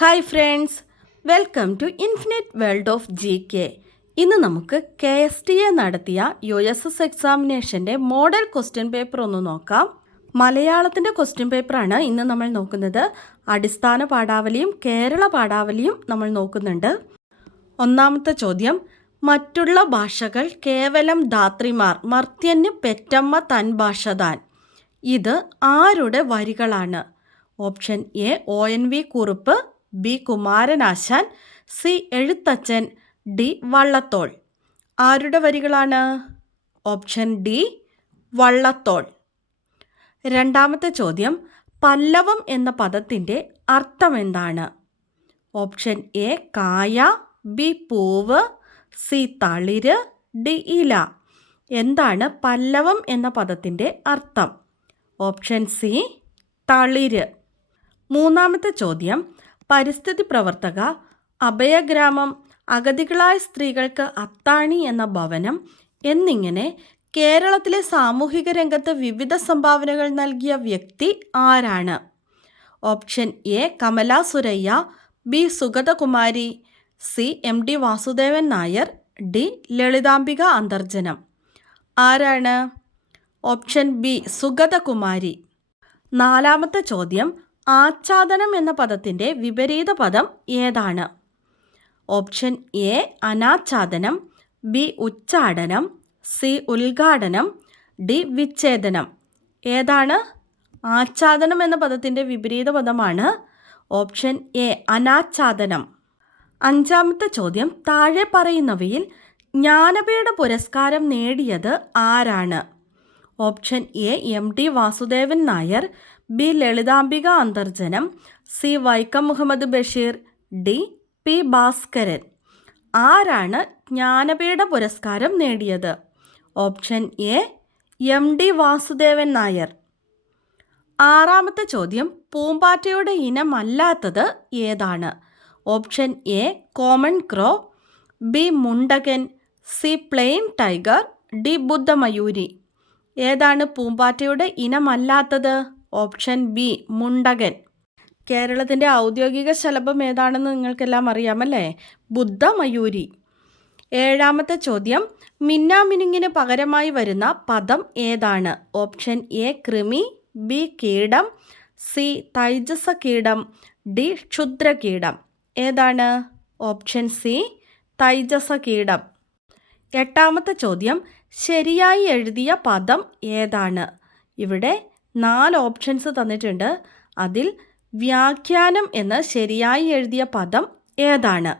Hi friends, welcome to infinite world of GK. ഇന്ന് നമുക്ക് KSTA നടത്തിയ USS എക്സാമിനേഷൻ്റെ മോഡൽ ക്വസ്റ്റ്യൻ പേപ്പർ ഒന്ന് നോക്കാം. മലയാളത്തിൻ്റെ ക്വസ്റ്റ്യൻ പേപ്പറാണ് ഇന്ന് നമ്മൾ നോക്കുന്നത്. അടിസ്ഥാന പാഠാവലിയും കേരള പാഠാവലിയും നമ്മൾ നോക്കുന്നുണ്ട്. ഒന്നാമത്തെ ചോദ്യം, മറ്റുള്ള ഭാഷകൾ കേവലം ധാത്രിമാർ, മർത്യന് പെറ്റമ്മ തൻ ഭാഷ താൻ. ഇത് ആരുടെ വരികളാണ്? Option A ONV Kurup, B Kumaranasan, C Ezhuthachan, D Vallathol. ആരുടെ വരികളാണ്? Option D Vallathol. രണ്ടാമത്തെ ചോദ്യം, പല്ലവം എന്ന പദത്തിൻ്റെ അർത്ഥം എന്താണ്? ഓപ്ഷൻ എ കായ, ബി പൂവ്, സി തളിര്, ഡി ഇല. എന്താണ് പല്ലവം എന്ന പദത്തിൻ്റെ അർത്ഥം? ഓപ്ഷൻ സി തളിര്. മൂന്നാമത്തെ ചോദ്യം, പരിസ്ഥിതി പ്രവർത്തക, അഭയഗ്രാമം, അഗതികളായ സ്ത്രീകൾക്ക് അത്താണി എന്ന ഭവനം എന്നിങ്ങനെ കേരളത്തിലെ സാമൂഹിക രംഗത്ത് വിവിധ സംഭാവനകൾ നൽകിയ വ്യക്തി ആരാണ്? Option A Kamala Surayya, B Sugathakumari, C MD Vasudevan Nair, D Lalithambika Antharjanam. ആരാണ്? Option B Sugathakumari. നാലാമത്തെ ചോദ്യം, ആച്ഛാദനം എന്ന പദത്തിൻ്റെ വിപരീത പദം ഏതാണ്? ഓപ്ഷൻ എ അനാച്ഛാദനം, ബി ഉച്ചാടനം, സി ഉദ്ഘാടനം, ഡി വിച്ഛേദനം. ഏതാണ്? ആച്ഛാദനം എന്ന പദത്തിൻ്റെ വിപരീത പദമാണ് ഓപ്ഷൻ എ അനാച്ഛാദനം. അഞ്ചാമത്തെ ചോദ്യം, താഴെ പറയുന്നവയിൽ ജ്ഞാനപീഠ പുരസ്കാരം നേടിയത് ആരാണ്? Option A MD Vasudevan Nair, B Lalithambika Antharjanam, C Vaikom Muhammad Basheer, D P Bhaskaran. ആരാണ് ജ്ഞാനപീഠ പുരസ്കാരം നേടിയത്? Option A MD Vasudevan Nair. ആറാമത്തെ ചോദ്യം, പൂമ്പാറ്റയുടെ ഇനമല്ലാത്തത് ഏതാണ്? Option A common crow, B മുണ്ടകൻ, സി പ്ലെയിൻ ടൈഗർ, ഡി ബുദ്ധമയൂരി. ഏതാണ് പൂമ്പാറ്റയുടെ ഇനമല്ലാത്തത്? Option B മുണ്ടകൻ. കേരളത്തിൻ്റെ ഔദ്യോഗിക ശലഭം ഏതാണെന്ന് നിങ്ങൾക്കെല്ലാം അറിയാമല്ലേ? ബുദ്ധമയൂരി. ഏഴാമത്തെ ചോദ്യം, മിന്നാമിനുങ്ങിന് പകരമായി വരുന്ന പദം ഏതാണ്? ഓപ്ഷൻ എ കൃമി, ബി കീടം, സി തൈജസ കീടം, ഡി ക്ഷുദ്രകീടം. ഏതാണ്? ഓപ്ഷൻ സി തൈജസ കീടം. എട്ടാമത്തെ ചോദ്യം, ശരിയായി എഴുതിയ പദം ഏതാണ്? ഇവിടെ 4 ഓപ്ഷൻസ് തന്നിട്ടുണ്ട്. അതിൽ വ്യാഖ്യാനം എന്ന് ശരിയായി എഴുതിയ പദം ഏതാണ്?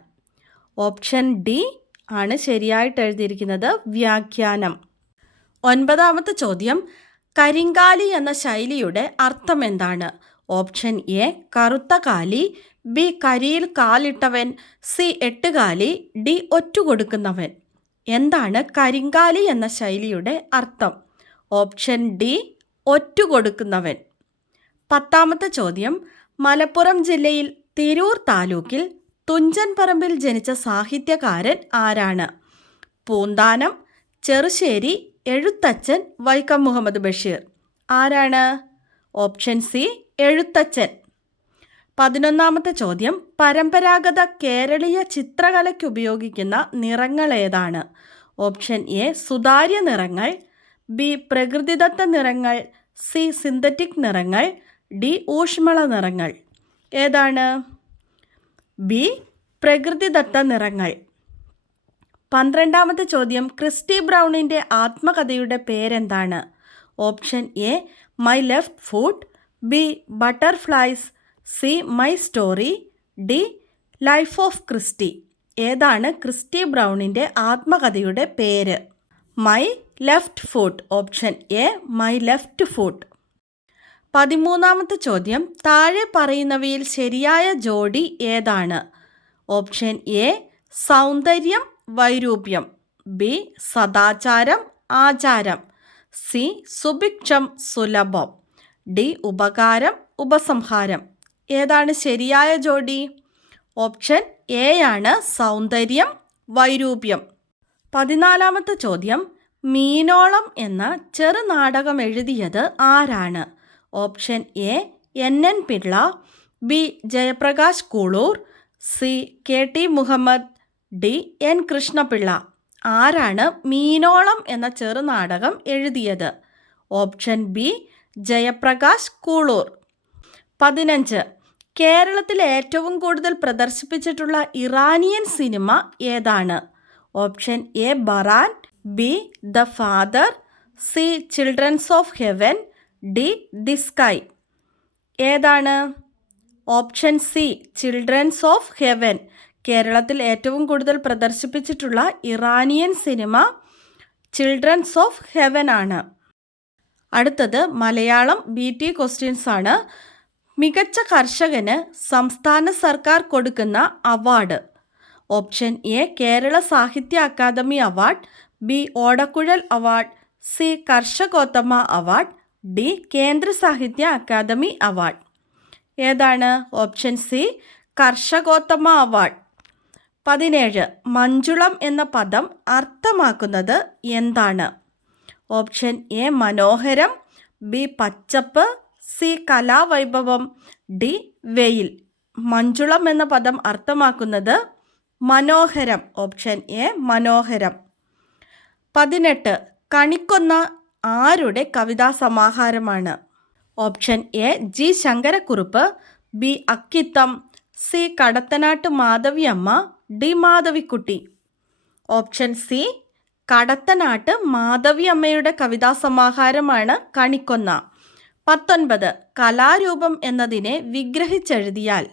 ഓപ്ഷൻ ഡി ആണ് ശരിയായിട്ട് എഴുതിയിരിക്കുന്നത്, വ്യാഖ്യാനം. ഒൻപതാമത്തെ ചോദ്യം, കരിങ്കാലി എന്ന ശൈലിയുടെ അർത്ഥം എന്താണ്? ഓപ്ഷൻ എ കറുത്ത കാലി, ബി കരിയിൽ കാലിട്ടവൻ, സി എട്ടുകാലി, ഡി ഒറ്റുകൊടുക്കുന്നവൻ. എന്താണ് കരിങ്കാലി എന്ന ശൈലിയുടെ അർത്ഥം? ഓപ്ഷൻ ഡി ഒറ്റുകൊടുക്കുന്നവൻ. പത്താമത്തെ ചോദ്യം, മലപ്പുറം ജില്ലയിൽ തിരൂർ താലൂക്കിൽ തുഞ്ചൻ പറമ്പിൽ ജനിച്ച സാഹിത്യകാരൻ ആരാണ്? പൂന്താനം, ചെറുശ്ശേരി, എഴുത്തച്ഛൻ, വൈക്കം മുഹമ്മദ് ബഷീർ. ആരാണ്? Option C Ezhuthachan. 11ാമത്തെ ചോദ്യം, പരമ്പരാഗത കേരളീയ ചിത്രകലയ്ക്ക് ഉപയോഗിക്കുന്ന നിറങ്ങൾ ഏതാണ്? ഓപ്ഷൻ എ സുതാര്യ നിറങ്ങൾ, ബി പ്രകൃതിദത്ത നിറങ്ങൾ, സി സിന്തറ്റിക് നിറങ്ങൾ, ഡി ഊഷ്മള നിറങ്ങൾ. ഏതാണ്? ബി പ്രകൃതിദത്ത നിറങ്ങൾ. 12ാമത്തെ ചോദ്യം, ക്രിസ്റ്റി ബ്രൗണിൻ്റെ ആത്മകഥയുടെ പേരെന്താണ്? Option A my left foot, B butterflies, C my story, D life of Christy. ഏതാണ് ക്രിസ്റ്റി ബ്രൗണിൻ്റെ ആത്മകഥയുടെ പേര്? My left foot. Option A my left foot. 13ാമത്തെ ചോദ്യം, താഴെ പറയുന്നവയിൽ ശരിയായ ജോഡി ഏതാണ്? ഓപ്ഷൻ എ സൗന്ദര്യം വൈരൂപ്യം, ബി സദാചാരം ആചാരം, സി സുഭിക്ഷം സുലഭം, ഡി ഉപകാരം ഉപസംഹാരം. ഏതാണ് ശരിയായ ജോഡി? ഓപ്ഷൻ എ ആണ് സൗന്ദര്യം വൈരൂപ്യം. 14ാമത്തെ ചോദ്യം, മീനോളം എന്ന ചെറുനാടകം എഴുതിയത് ആരാണ്? Option A NN Pillai, B Jayaprakash Kooloor, C K T Muhammad, D N Krishnapillai. ആരാണ് മീനോളം എന്ന ചെറുനാടകം എഴുതിയത്? Option B Jayaprakash Kooloor. 15. കേരളത്തിൽ ഏറ്റവും കൂടുതൽ പ്രദർശിപ്പിച്ചിട്ടുള്ള ഇറാനിയൻ സിനിമ ഏതാണ്? Option A Baran, B the father, C childrens of heaven, D the sky. ഏതാണ്? Option C childrens of heaven. കേരളത്തിൽ ഏറ്റവും കൂടുതൽ പ്രദർശിപ്പിച്ചിട്ടുള്ള Iranian cinema childrens of heaven ആണ്. അടുത്തത് മലയാളം BT ക്വസ്റ്റ്യൻസ് ആണ്. മികച്ച കർഷകന് സംസ്ഥാന സർക്കാർ കൊടുക്കുന്ന award. Option A Kerala Sahitya academy award, B Odakkuzhal award, C Karshakothama award, D Kendra Sahitya academy award. ഏതാണ്? Option C Karshakothama award. 17. മഞ്ജുളം എന്ന പദം അർത്ഥമാക്കുന്നത് എന്താണ്? ഓപ്ഷൻ എ മനോഹരം, ബി പച്ചപ്പ്, സി കലാവൈഭവം, ഡി വെയിൽ. മഞ്ജുളം എന്ന പദം അർത്ഥമാക്കുന്നത് മനോഹരം. ഓപ്ഷൻ എ മനോഹരം. 18. കണിക്കൊന്ന ആരുടെ കവിതാ സമാഹാരമാണ്? Option A G Sankarakurup, B Akkitham, C Kadathanatt Madhaviamma, D Madhavikutty. Option C Kadathanatt മാധവിയമ്മയുടെ കവിതാ സമാഹാരമാണ് കണിക്കൊന്ന. 19. കലാരൂപം എന്നതിനെ വിഗ്രഹിച്ചെഴുതിയാൽ?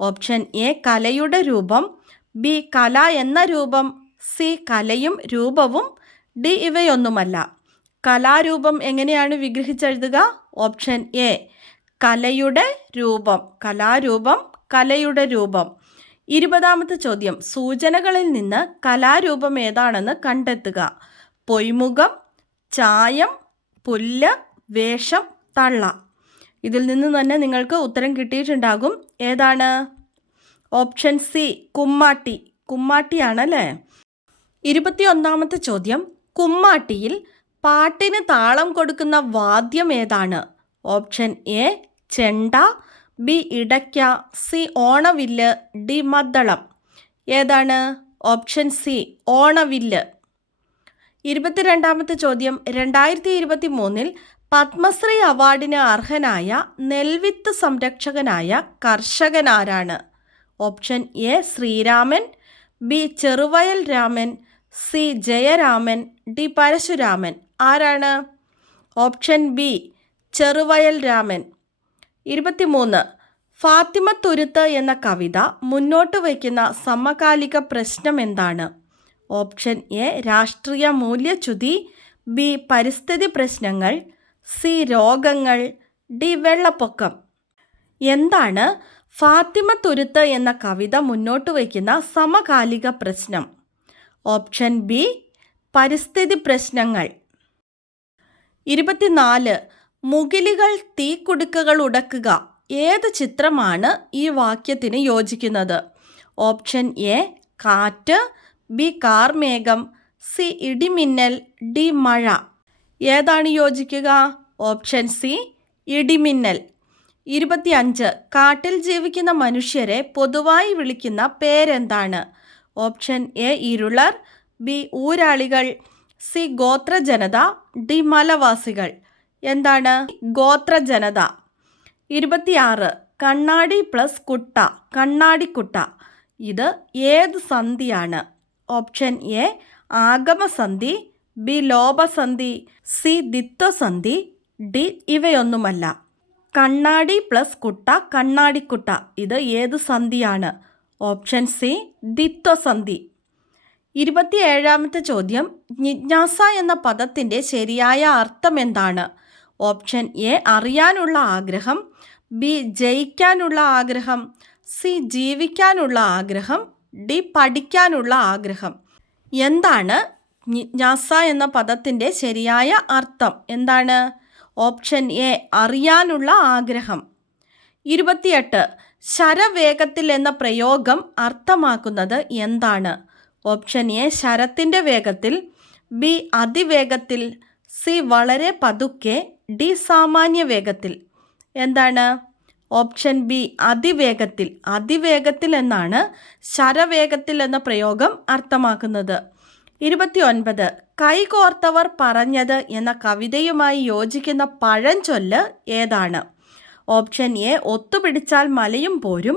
ഓപ്ഷൻ എ കലയുടെ രൂപം, ബി കല എന്ന രൂപം, സി കലയും രൂപവും, ഡി ഇവയൊന്നുമല്ല. കലാരൂപം എങ്ങനെയാണ് വിഗ്രഹിച്ചെഴുതുക? ഓപ്ഷൻ എ കലയുടെ രൂപം. കലാരൂപം കലയുടെ രൂപം. 20ാമത്തെ ചോദ്യം. സൂചനകളിൽ നിന്ന് കലാരൂപം ഏതാണെന്ന് കണ്ടെത്തുക. പൊയ്മുഖം, ചായം, പുല്ല്, വേഷം, തള്ള. ഇതിൽ നിന്ന് തന്നെ നിങ്ങൾക്ക് ഉത്തരം കിട്ടിയിട്ടുണ്ടാകും. ഏതാണ്? Option C Kummatti. കുമ്മാട്ടിയാണല്ലേ. 21ാമത്തെ ചോദ്യം. കുമ്മാട്ടിയിൽ പാട്ടിന് താളം കൊടുക്കുന്ന വാദ്യം ഏതാണ്? ഓപ്ഷൻ എ ചെണ്ട, ബി ഇടയ്ക്ക, സി ഓണവില്ല്, ഡി മദ്ദളം. ഏതാണ്? ഓപ്ഷൻ സി ഓണവില്ല്. 22ാമത്തെ ചോദ്യം. 2023 പത്മശ്രീ അവാർഡിന് അർഹനായ നെൽവിത്ത് സംരക്ഷകനായ കർഷകനാരാണ്? Option A Sreeraman, B Cheruvayal Raman, C Jayaraman, D Parasuraman. ആരാണ്? Option B Cheruvayal Raman. 23. ഫാത്തിമത്തുരുത്ത് എന്ന കവിത മുന്നോട്ട് വയ്ക്കുന്ന സമകാലിക പ്രശ്നം എന്താണ്? ഓപ്ഷൻ എ രാഷ്ട്രീയ മൂല്യച്യുതി, ബി പരിസ്ഥിതി പ്രശ്നങ്ങൾ, സി രോഗങ്ങൾ, ഡി വെള്ളപ്പൊക്കം. എന്താണ് ഫാത്തിമത്തുരുത്ത് എന്ന കവിത മുന്നോട്ട് വയ്ക്കുന്ന സമകാലിക പ്രശ്നം? ഓപ്ഷൻ ബി പരിസ്ഥിതി പ്രശ്നങ്ങൾ. 24. മുകിലുകൾ തീക്കുടുക്കകൾ ഉടക്കുക. ഏത് ചിത്രമാണ് ഈ വാക്യത്തിന് യോജിക്കുന്നത്? ഓപ്ഷൻ എ കാറ്റ്, ബി കാർമേഘം, സി ഇടിമിന്നൽ, ഡി മഴ. ഏതാണ് യോജിക്കുക? ഓപ്ഷൻ സി ഇടിമിന്നൽ. 25. കാട്ടിൽ ജീവിക്കുന്ന മനുഷ്യരെ പൊതുവായി വിളിക്കുന്ന പേരെന്താണ്? ഓപ്ഷൻ എ ഇരുളർ, ബി ഊരാളികൾ, സി ഗോത്രജനത, ഡി മലവാസികൾ. എന്താണ്? ഗോത്രജനത. 26. കണ്ണാടി പ്ലസ് കുട്ട, കണ്ണാടിക്കുട്ട. ഇത് ഏത് സന്ധിയാണ്? ഓപ്ഷൻ എ ആഗമസന്ധി, ബി ലോപസന്ധി, സി ദിത്വസന്ധി, ഡി ഇവയൊന്നുമല്ല. കണ്ണാടി പ്ലസ് കുട്ട, കണ്ണാടിക്കുട്ട. ഇത് ഏത് സന്ധിയാണ്? Option C ദിത്വസന്ധി. 27ാമത്തെ ചോദ്യം. ജിജ്ഞാസ എന്ന പദത്തിൻ്റെ ശരിയായ അർത്ഥം എന്താണ്? ഓപ്ഷൻ എ അറിയാനുള്ള ആഗ്രഹം, ബി ജയിക്കാനുള്ള ആഗ്രഹം, സി ജീവിക്കാനുള്ള ആഗ്രഹം, ഡി പഠിക്കാനുള്ള ആഗ്രഹം. എന്താണ് ജിജ്ഞാസ എന്ന പദത്തിൻ്റെ ശരിയായ അർത്ഥം? എന്താണ്? ഓപ്ഷൻ എ അറിയാനുള്ള ആഗ്രഹം. 28. ശരവേഗത്തിൽ എന്ന പ്രയോഗം അർത്ഥമാക്കുന്നത് എന്താണ്? ഓപ്ഷൻ എ ശരത്തിൻ്റെ വേഗത്തിൽ, ബി അതിവേഗത്തിൽ, സി വളരെ പതുക്കെ, ഡി സാമാന്യ വേഗത്തിൽ. എന്താണ്? ഓപ്ഷൻ ബി അതിവേഗത്തിൽ. അതിവേഗത്തിൽ എന്നാണ് ശരവേഗത്തിൽ എന്ന പ്രയോഗം അർത്ഥമാക്കുന്നത്. 29. കൈകോർത്തവർ പറഞ്ഞത് എന്ന കവിതയുമായി യോജിക്കുന്ന പഴഞ്ചൊല്ല് ഏതാണ്? ഓപ്ഷൻ എ ഒത്തുപിടിച്ചാൽ മലയും പോരും,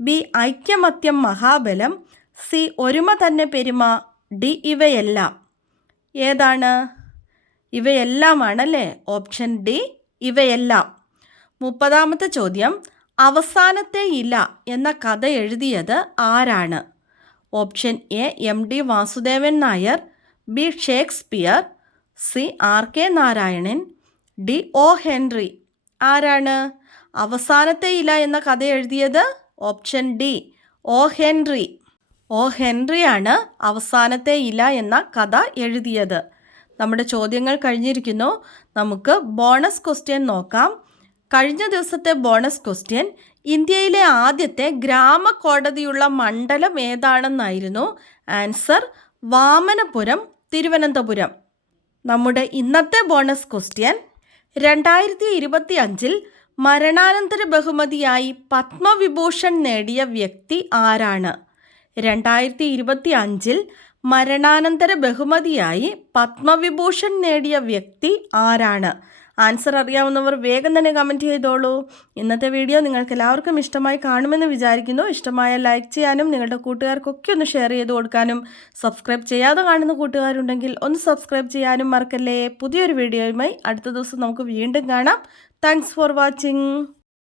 ബി ഐക്യമത്യം മഹാബലം, സി ഒരുമ തന്നെ പെരുമ, ഡി ഇവയെല്ലാം. ഏതാണ്? ഇവയെല്ലാമാണല്ലേ? ഓപ്ഷൻ ഡി ഇവയെല്ലാം. 30ാമത്തെ ചോദ്യം, അവസാനത്തെ ഇല എന്ന കഥ എഴുതിയത് ആരാണ്? Option A MD Vasudevan Nair, B Shakespeare, C RK Narayanan, D O Henry. ആരാണ് അവസാനത്തെ ഇല എന്ന കഥ എഴുതിയത്? Option D O Henry. O ഹെൻറിയാണ് അവസാനത്തെ ഇല എന്ന കഥ എഴുതിയത്. നമ്മുടെ ചോദ്യങ്ങൾ കഴിഞ്ഞിരിക്കുന്നു. നമുക്ക് ബോണസ് ക്വസ്റ്റ്യൻ നോക്കാം. കഴിഞ്ഞ ദിവസത്തെ ബോണസ് ക്വസ്റ്റ്യൻ ഇന്ത്യയിലെ ആദ്യത്തെ ഗ്രാമ കോടതിയുള്ള മണ്ഡലം ഏതാണെന്നായിരുന്നു. ആൻസർ വാമനപുരം, തിരുവനന്തപുരം. നമ്മുടെ ഇന്നത്തെ ബോണസ് ക്വസ്റ്റ്യൻ 2025 മരണാനന്തര ബഹുമതിയായി പത്മവിഭൂഷൺ നേടിയ വ്യക്തി ആരാണ്? 2025 മരണാനന്തര ബഹുമതിയായി പത്മവിഭൂഷൺ നേടിയ വ്യക്തി ആരാണ്? ആൻസർ അറിയാവുന്നവർ വേഗം തന്നെ കമൻറ്റ് ചെയ്തോളൂ. ഇന്നത്തെ വീഡിയോ നിങ്ങൾക്ക് എല്ലാവർക്കും ഇഷ്ടമായി കാണുമെന്ന് വിചാരിക്കുന്നു. ഇഷ്ടമായ ലൈക്ക് ചെയ്യാനും നിങ്ങളുടെ കൂട്ടുകാർക്കൊക്കെ ഒന്ന് ഷെയർ ചെയ്ത് കൊടുക്കാനും സബ്സ്ക്രൈബ് ചെയ്യാതെ കാണുന്ന കൂട്ടുകാരുണ്ടെങ്കിൽ ഒന്ന് സബ്സ്ക്രൈബ് ചെയ്യാനും മറക്കല്ലേ. പുതിയൊരു വീഡിയോയുമായി അടുത്ത ദിവസം നമുക്ക് വീണ്ടും കാണാം. Thanks for watching.